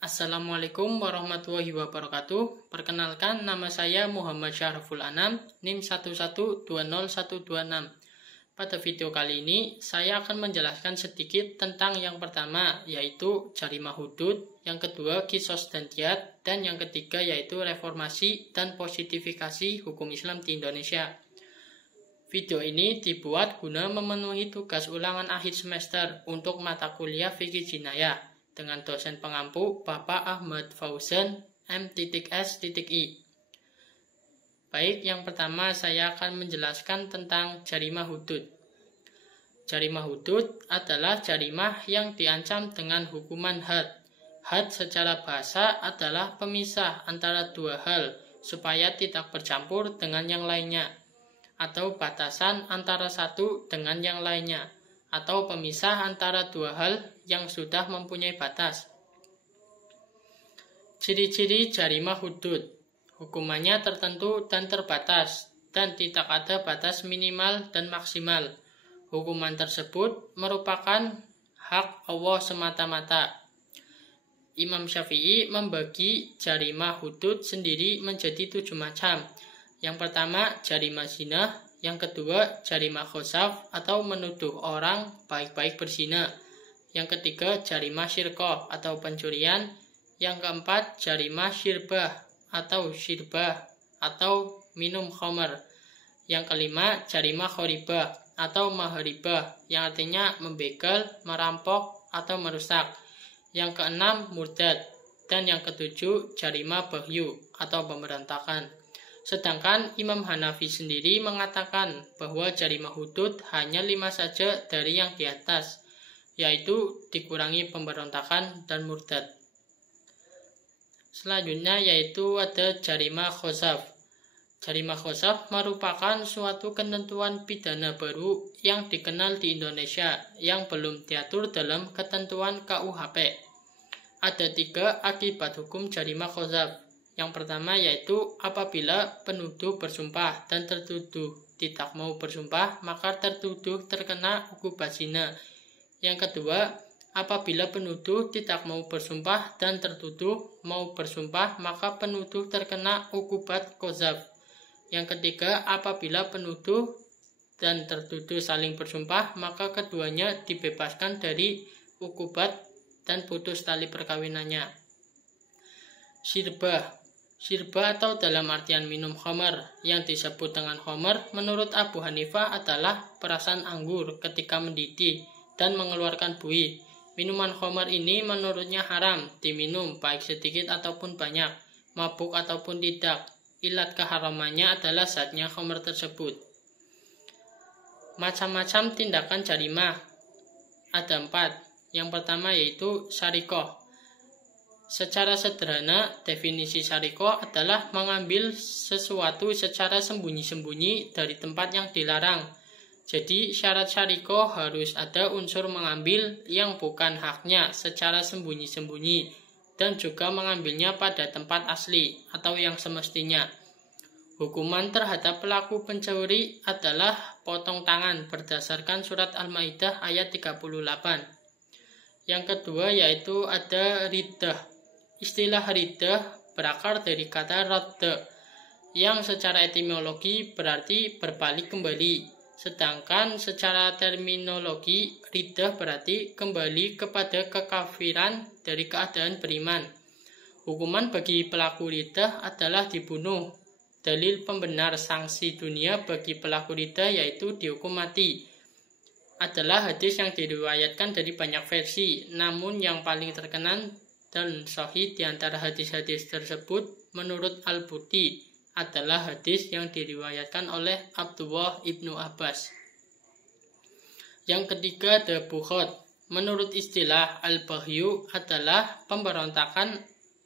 Assalamualaikum warahmatullahi wabarakatuh. Perkenalkan, nama saya Muhammad Syaraful Anam, NIM 1120126. Pada video kali ini, saya akan menjelaskan sedikit tentang yang pertama, yaitu Jarimah Hudud, yang kedua Qisas dan Diyat, dan yang ketiga yaitu reformasi dan positifikasi hukum Islam di Indonesia. Video ini dibuat guna memenuhi tugas ulangan akhir semester untuk mata kuliah Fikih Jinayah dengan dosen pengampu Bapak Ahmad Fauzan M.S.I. Baik, yang pertama saya akan menjelaskan tentang jarimah hudud. Jarimah hudud adalah jarimah yang diancam dengan hukuman had. Had secara bahasa adalah pemisah antara dua hal supaya tidak bercampur dengan yang lainnya, atau batasan antara satu dengan yang lainnya, atau pemisah antara dua hal yang sudah mempunyai batas. Ciri-ciri jarimah hudud: hukumannya tertentu dan terbatas, dan tidak ada batas minimal dan maksimal. Hukuman tersebut merupakan hak Allah semata-mata. Imam Syafi'i membagi jarimah hudud sendiri menjadi 7 macam. Yang pertama, jarimah zina. Yang kedua, jarimah khosaf atau menuduh orang baik-baik berzina. Yang ketiga, jarimah syirkoh atau pencurian. Yang keempat, jarimah syirbah atau minum khamar. Yang kelima, jarimah khoribah atau maharibah, yang artinya membegal, merampok, atau merusak. Yang keenam, murdad. Dan yang ketujuh, jarimah baghyu atau pemberontakan. Sedangkan Imam Hanafi sendiri mengatakan bahwa jarimah hudud hanya 5 saja dari yang di atas, yaitu dikurangi pemberontakan dan murdad. Selanjutnya yaitu ada jarimah khosaf. Jarimah khosaf merupakan suatu ketentuan pidana baru yang dikenal di Indonesia yang belum diatur dalam ketentuan KUHP. Ada 3 akibat hukum jarimah khosaf. Yang pertama yaitu apabila penuduh bersumpah dan tertuduh tidak mau bersumpah, maka tertuduh terkena hukuman zina. Yang kedua, apabila penuduh tidak mau bersumpah dan tertuduh mau bersumpah, maka penuduh terkena hukuman qadzaf. Yang ketiga, apabila penuduh dan tertuduh saling bersumpah, maka keduanya dibebaskan dari hukuman dan putus tali perkawinannya. Syirbah atau dalam artian minum khamar, yang disebut dengan khamar menurut Abu Hanifah adalah perasan anggur ketika mendidih dan mengeluarkan buih. Minuman khamar ini menurutnya haram diminum baik sedikit ataupun banyak, mabuk ataupun tidak. Ilat keharamannya adalah zatnya khamar tersebut. Macam-macam tindakan jarimah ada 4. Yang pertama yaitu syarikoh. Secara sederhana, definisi syarikoh adalah mengambil sesuatu secara sembunyi-sembunyi dari tempat yang dilarang. Jadi syarat syarikoh harus ada unsur mengambil yang bukan haknya secara sembunyi-sembunyi dan juga mengambilnya pada tempat asli atau yang semestinya. Hukuman terhadap pelaku pencuri adalah potong tangan berdasarkan surat Al-Maidah ayat 38. Yang kedua yaitu ada riddah. Istilah riddah berakar dari kata radda, yang secara etimologi berarti berbalik kembali. Sedangkan secara terminologi, riddah berarti kembali kepada kekafiran dari keadaan beriman. Hukuman bagi pelaku riddah adalah dibunuh. Dalil pembenar sanksi dunia bagi pelaku riddah yaitu dihukum mati. Adalah hadis yang diriwayatkan dari banyak versi, namun yang paling terkenal dan sahih di antara hadis-hadis tersebut menurut Al-Buti adalah hadis yang diriwayatkan oleh Abdullah ibnu Abbas. Yang ketiga ada bukhot. Menurut istilah al-baghyu adalah pemberontakan,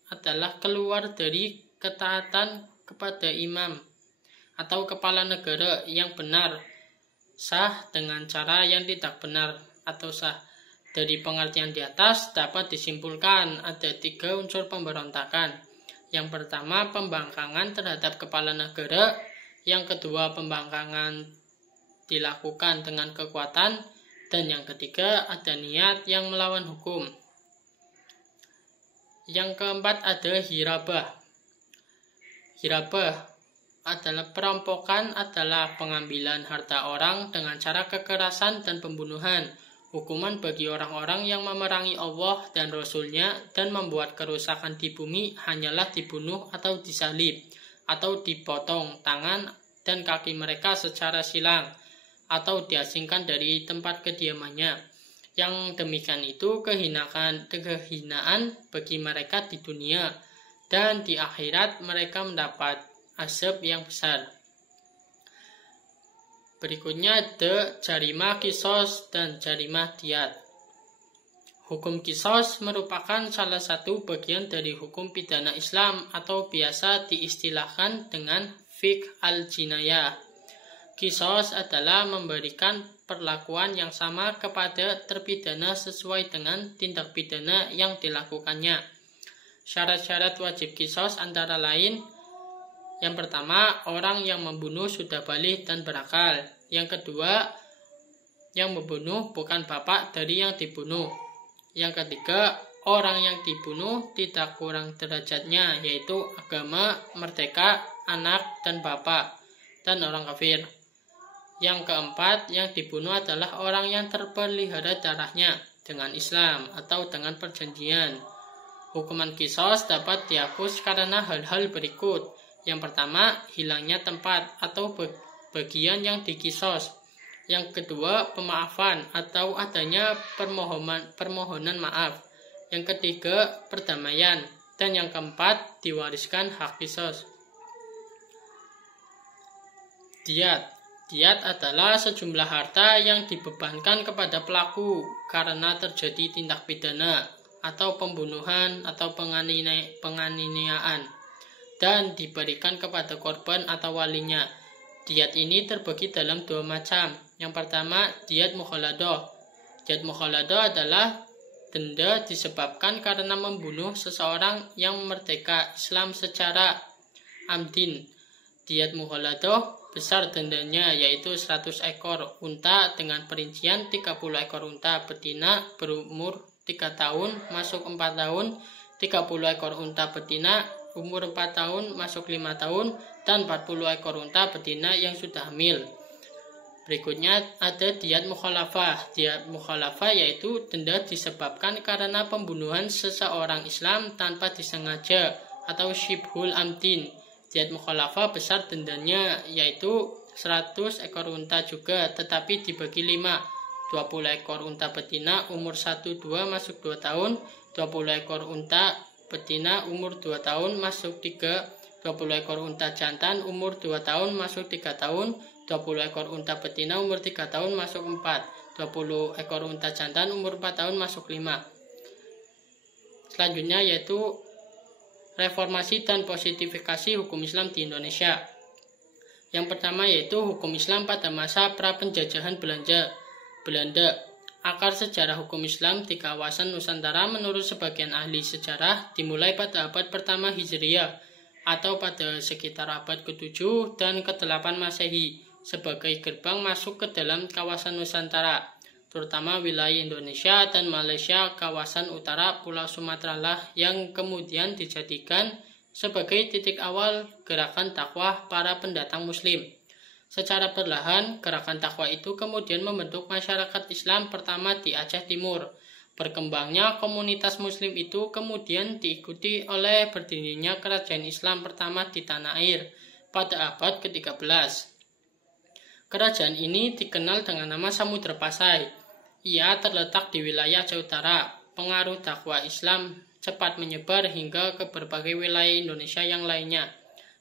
adalah keluar dari ketaatan kepada imam atau kepala negara yang benar, sah dengan cara yang tidak benar atau sah. Dari pengertian di atas dapat disimpulkan ada 3 unsur pemberontakan. Yang pertama, pembangkangan terhadap kepala negara. Yang kedua, pembangkangan dilakukan dengan kekuatan. Dan yang ketiga, ada niat yang melawan hukum. Yang keempat ada hirabah. Hirabah adalah perampokan, adalah pengambilan harta orang dengan cara kekerasan dan pembunuhan. Hukuman bagi orang-orang yang memerangi Allah dan Rasul-Nya dan membuat kerusakan di bumi hanyalah dibunuh atau disalib, atau dipotong tangan dan kaki mereka secara silang, atau diasingkan dari tempat kediamannya. Yang demikian itu kehinaan bagi mereka di dunia, dan di akhirat mereka mendapat azab yang besar. Berikutnya ada jarimah kisos dan jarimah diyat. Hukum kisos merupakan salah satu bagian dari hukum pidana Islam atau biasa diistilahkan dengan fiqh al-jinayah. Kisos adalah memberikan perlakuan yang sama kepada terpidana sesuai dengan tindak pidana yang dilakukannya. Syarat-syarat wajib kisos antara lain: yang pertama, orang yang membunuh sudah baligh dan berakal. Yang kedua, yang membunuh bukan bapak dari yang dibunuh. Yang ketiga, orang yang dibunuh tidak kurang derajatnya, yaitu agama, merdeka, anak, dan bapak, dan orang kafir. Yang keempat, yang dibunuh adalah orang yang terpelihara darahnya dengan Islam atau dengan perjanjian. Hukuman kisos dapat dihapus karena hal-hal berikut. Yang pertama, hilangnya tempat atau bagian yang dikisos. Yang kedua, pemaafan atau adanya permohonan maaf. Yang ketiga, perdamaian. Dan yang keempat, diwariskan hak kisos. Diyat. Diyat adalah sejumlah harta yang dibebankan kepada pelaku karena terjadi tindak pidana atau pembunuhan atau penganiayaan dan diberikan kepada korban atau walinya. Diyat ini terbagi dalam dua macam. Yang pertama, diyat mukhaladah. Diyat mukhaladah adalah denda disebabkan karena membunuh seseorang yang merdeka Islam secara amdin. Diyat mukhaladah besar dendanya yaitu 100 ekor unta dengan perincian 30 ekor unta betina berumur 3 tahun masuk 4 tahun, 30 ekor unta betina umur 4 tahun masuk 5 tahun, dan 40 ekor unta betina yang sudah hamil. Berikutnya ada diyat mukhalafah. Diyat mukhalafah yaitu denda disebabkan karena pembunuhan seseorang Islam tanpa disengaja atau syibhul amdin. Diyat mukhalafah besar dendanya yaitu 100 ekor unta juga, tetapi dibagi 5. 20 ekor unta betina umur 1-2 masuk 2 tahun, 20 ekor unta betina umur 2 tahun masuk 3, 20 ekor unta jantan umur 2 tahun masuk 3 tahun, 20 ekor unta betina umur 3 tahun masuk 4, 20 ekor unta jantan umur 4 tahun masuk 5. Selanjutnya yaitu reformasi dan positifikasi hukum Islam di Indonesia. Yang pertama yaitu hukum Islam pada masa pra-penjajahan Belanda. Akar sejarah hukum Islam di kawasan Nusantara menurut sebagian ahli sejarah dimulai pada abad pertama Hijriah atau pada sekitar abad ke-7 dan ke-8 Masehi sebagai gerbang masuk ke dalam kawasan Nusantara, terutama wilayah Indonesia dan Malaysia. Kawasan utara Pulau Sumatera lah yang kemudian dijadikan sebagai titik awal gerakan dakwah para pendatang Muslim. Secara perlahan, gerakan dakwah itu kemudian membentuk masyarakat Islam pertama di Aceh Timur. Berkembangnya komunitas Muslim itu kemudian diikuti oleh berdirinya kerajaan Islam pertama di tanah air pada abad ke-13. Kerajaan ini dikenal dengan nama Samudra Pasai. Ia terletak di wilayah Aceh Utara. Pengaruh dakwah Islam cepat menyebar hingga ke berbagai wilayah Indonesia yang lainnya.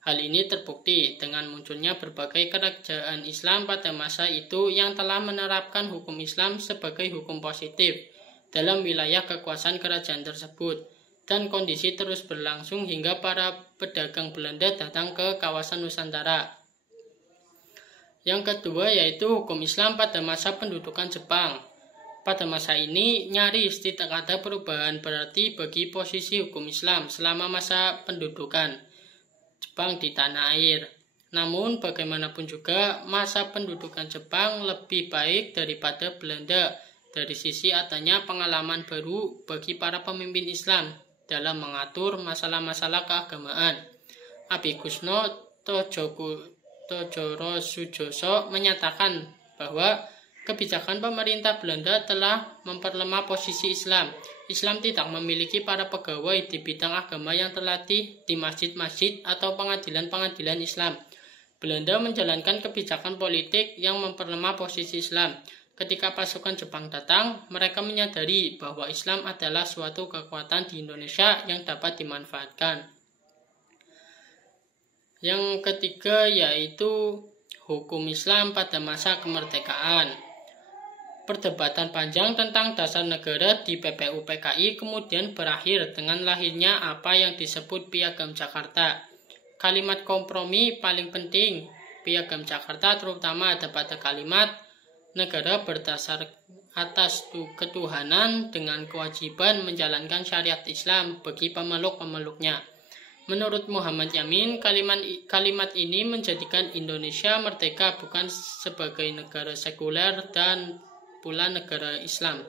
Hal ini terbukti dengan munculnya berbagai kerajaan Islam pada masa itu yang telah menerapkan hukum Islam sebagai hukum positif dalam wilayah kekuasaan kerajaan tersebut, dan kondisi terus berlangsung hingga para pedagang Belanda datang ke kawasan Nusantara. Yang kedua yaitu hukum Islam pada masa pendudukan Jepang. Pada masa ini nyaris tidak ada perubahan berarti bagi posisi hukum Islam selama masa pendudukan Jepang di tanah air. Namun bagaimanapun juga masa pendudukan Jepang lebih baik daripada Belanda dari sisi adanya pengalaman baru bagi para pemimpin Islam dalam mengatur masalah-masalah keagamaan. Abhikusno Tojoro Sujoso menyatakan bahwa kebijakan pemerintah Belanda telah memperlemah posisi Islam. Islam tidak memiliki para pegawai di bidang agama yang terlatih di masjid-masjid atau pengadilan-pengadilan Islam. Belanda menjalankan kebijakan politik yang memperlemah posisi Islam. Ketika pasukan Jepang datang, mereka menyadari bahwa Islam adalah suatu kekuatan di Indonesia yang dapat dimanfaatkan. Yang ketiga yaitu hukum Islam pada masa kemerdekaan. Perdebatan panjang tentang dasar negara di PPU PKI kemudian berakhir dengan lahirnya apa yang disebut Piagam Jakarta. Kalimat kompromi paling penting Piagam Jakarta terutama ada pada kalimat negara berdasar atas ketuhanan dengan kewajiban menjalankan syariat Islam bagi pemeluk-pemeluknya. Menurut Muhammad Yamin, kalimat ini menjadikan Indonesia merdeka bukan sebagai negara sekuler dan pula negara Islam.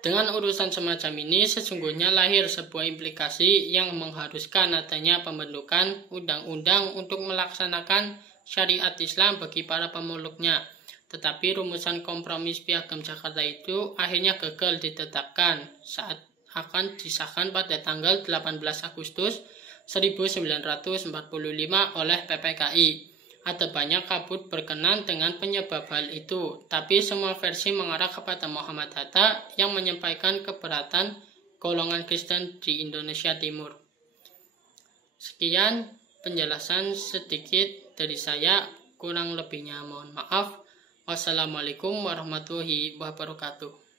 Dengan urusan semacam ini, sesungguhnya lahir sebuah implikasi yang mengharuskan adanya pembentukan undang-undang untuk melaksanakan syariat Islam bagi para pemeluknya. Tetapi rumusan kompromis Piagam Jakarta itu akhirnya gagal ditetapkan saat akan disahkan pada tanggal 18 Agustus 1945 oleh PPKI. Ada banyak kabut berkenan dengan penyebab hal itu, tapi semua versi mengarah kepada Muhammad Hatta yang menyampaikan keberatan golongan Kristen di Indonesia Timur. Sekian penjelasan sedikit dari saya, kurang lebihnya mohon maaf. Wassalamualaikum warahmatullahi wabarakatuh.